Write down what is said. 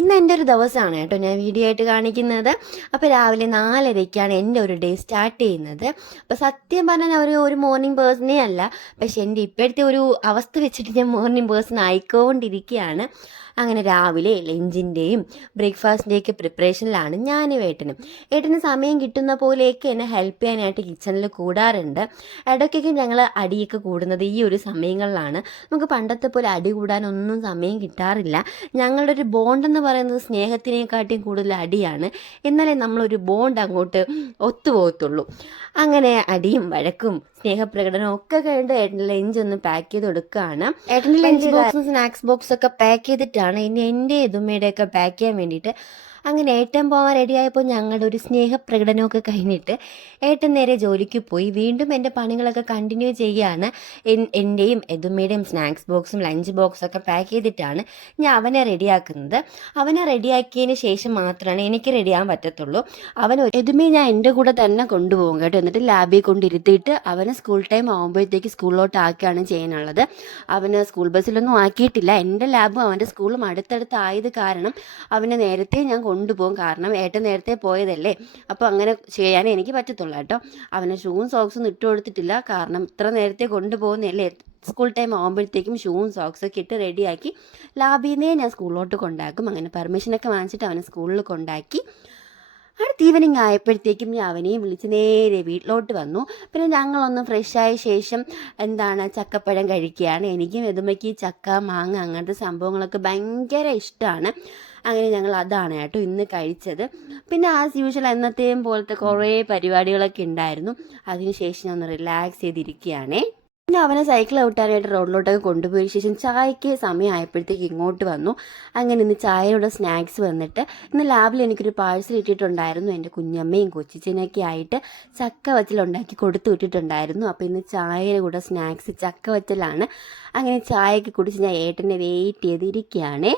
ഇന്ന് എൻ്റെ ഒരു ദിവസമാണ് കേട്ടോ ഞാൻ വീഡിയോ ആയിട്ട് കാണിക്കുന്നത്. അപ്പോൾ രാവിലെ 4:30ക്കാണ് എൻ്റെ ഒരു ഡേ സ്റ്റാർട്ട് ചെയ്യുന്നത്. അപ്പോൾ സത്യം പറഞ്ഞാൽ ഞാൻ ഒരു മോർണിംഗ് പേഴ്സണേ അല്ല. പക്ഷെ എൻ്റെ ഇപ്പോഴത്തെ ഒരു അവസ്ഥ വെച്ചിട്ട് ഞാൻ മോർണിംഗ് പേഴ്സൺ ആയിക്കൊണ്ടിരിക്കുകയാണ്. അങ്ങനെ രാവിലെ ലഞ്ചിൻ്റെയും ബ്രേക്ക്ഫാസ്റ്റിൻ്റെയൊക്കെ പ്രിപ്പറേഷനിലാണ് ഞാനും ഏട്ടനും. ഏട്ടന് സമയം കിട്ടുന്ന പോലെയൊക്കെ എന്നെ ഹെൽപ്പ് ചെയ്യാനായിട്ട് കിച്ചണിൽ കൂടാറുണ്ട്. ഇടയ്ക്കൊക്കെ ഞങ്ങൾ അടിയൊക്കെ കൂടുന്നത് ഈ ഒരു സമയങ്ങളിലാണ്. നമുക്ക് പണ്ടത്തെ പോലെ അടി കൂടാനൊന്നും സമയം കിട്ടാറില്ല. ഞങ്ങളുടെ ഒരു ബോണ്ടെന്ന് പറയുന്നത് സ്നേഹത്തിനെക്കാട്ടിയും കൂടുതൽ അടിയാണ്. എന്നാലേ നമ്മളൊരു ബോണ്ട് അങ്ങോട്ട് ഒത്തുപോകത്തുള്ളൂ. അങ്ങനെ അടിയും വഴക്കും സ്നേഹപ്രകടനവും ഒക്കെ കഴിഞ്ഞിട്ട് ഏട്ടൻ്റെ ലഞ്ച് ഒന്ന് പാക്ക് ചെയ്ത് കൊടുക്കുകയാണ്. ഏട്ടൻ്റെ ലഞ്ച് ബോക്സും സ്നാക്സ് ബോക്സും ഒക്കെ പാക്ക് ചെയ്തിട്ടാണ് ഇനി എൻ്റെ ഇതുമ്മയുടെയൊക്കെ പാക്ക് ചെയ്യാൻ വേണ്ടിയിട്ട്. അങ്ങനെ ഏട്ടൻ പോകാൻ റെഡിയായപ്പോൾ ഞങ്ങളുടെ ഒരു സ്നേഹപ്രകടനമൊക്കെ കഴിഞ്ഞിട്ട് ഏട്ടൻ നേരെ ജോലിക്ക് പോയി. വീണ്ടും എൻ്റെ പണികളൊക്കെ കണ്ടിന്യൂ ചെയ്യുകയാണ്. എൻ്റെയും എതുമ്മയുടെയും സ്നാക്സ് ബോക്സും ലഞ്ച് ബോക്സൊക്കെ പാക്ക് ചെയ്തിട്ടാണ് ഞാൻ അവനെ റെഡിയാക്കുന്നത്. അവനെ റെഡിയാക്കിയതിന് ശേഷം മാത്രമാണ് എനിക്ക് റെഡിയാകാൻ പറ്റത്തുള്ളൂ. എതുമേ ഞാൻ എൻ്റെ കൂടെ തന്നെ കൊണ്ടുപോകും കേട്ടോ. എന്നിട്ട് ലാബിൽ കൊണ്ടിരുത്തിയിട്ട് അവനെ സ്കൂൾ ടൈം ആകുമ്പോഴത്തേക്ക് സ്കൂളിലോട്ട് ആക്കുകയാണ് ചെയ്യാനുള്ളത്. അവന് സ്കൂൾ ബസ്സിലൊന്നും ആക്കിയിട്ടില്ല. എൻ്റെ ലാബും അവൻ്റെ സ്കൂളും അടുത്തടുത്തായത് കാരണം അവനെ നേരത്തെ ഞാൻ കൊണ്ടുപോകും. കാരണം ഏട്ടൻ നേരത്തെ പോയതല്ലേ, അപ്പോൾ അങ്ങനെ ചെയ്യാൻ എനിക്ക് പറ്റത്തുള്ളൂ കേട്ടോ. അവന് ഷൂവും സോക്സും ഇട്ട് കൊടുത്തിട്ടില്ല. കാരണം ഇത്ര നേരത്തെ കൊണ്ടുപോകുന്നതല്ലേ, സ്കൂൾ ടൈം ആകുമ്പോഴത്തേക്കും ഷൂവും സോക്സൊക്കെ ഇട്ട് റെഡിയാക്കി ലാബിൽ നിന്നേ ഞാൻ സ്കൂളിലോട്ട് കൊണ്ടാക്കും. അങ്ങനെ പെർമിഷനൊക്കെ വാങ്ങിച്ചിട്ട് അവനെ സ്കൂളിൽ കൊണ്ടാക്കി. അടുത്ത ഈവനിങ് ആയപ്പോഴത്തേക്കും ഞാൻ അവനെയും വിളിച്ച് നേരെ വീട്ടിലോട്ട് വന്നു. പിന്നെ ഞങ്ങളൊന്ന് ഫ്രഷായ ശേഷം ചക്കപ്പഴം കഴിക്കുകയാണ്. എനിക്കും എതുമയ്ക്ക് ചക്ക മാങ്ങ അങ്ങനത്തെ സംഭവങ്ങളൊക്കെ ഭയങ്കര ഇഷ്ടമാണ്. അങ്ങനെ ഞങ്ങൾ അതാണ് കേട്ടോ ഇന്ന് കഴിച്ചത്. പിന്നെ ആസ് യൂഷ്വൽ എന്നത്തെയും പോലത്തെ കുറേ പരിപാടികളൊക്കെ ഉണ്ടായിരുന്നു. അതിനുശേഷം ഞാൻ ഒന്ന് റിലാക്സ് ചെയ്തിരിക്കുകയാണേ. പിന്നെ അവനെ സൈക്കിൾ ഔട്ടാനായിട്ട് റോഡിലോട്ടൊക്കെ കൊണ്ടുപോയ ശേഷം ചായക്ക് സമയമായപ്പോഴത്തേക്ക് ഇങ്ങോട്ട് വന്നു. അങ്ങനെ ഇന്ന് ചായയുടെ സ്നാക്സ് വന്നിട്ട് ഇന്ന് ലാബിൽ എനിക്കൊരു പാഴ്സൽ ഇട്ടിട്ടുണ്ടായിരുന്നു. എൻ്റെ കുഞ്ഞമ്മയും കൊച്ചിച്ചനൊക്കെ ആയിട്ട് ചക്ക വച്ചലുണ്ടാക്കി കൊടുത്തു വിട്ടിട്ടുണ്ടായിരുന്നു. അപ്പോൾ ഇന്ന് ചായയുടെ കൂടെ സ്നാക്സ് ചക്ക വച്ചലാണ്. അങ്ങനെ ചായയൊക്കെ കുടിച്ച് ഞാൻ ഏട്ടനെ വെയിറ്റ് ചെയ്തിരിക്കുകയാണേ.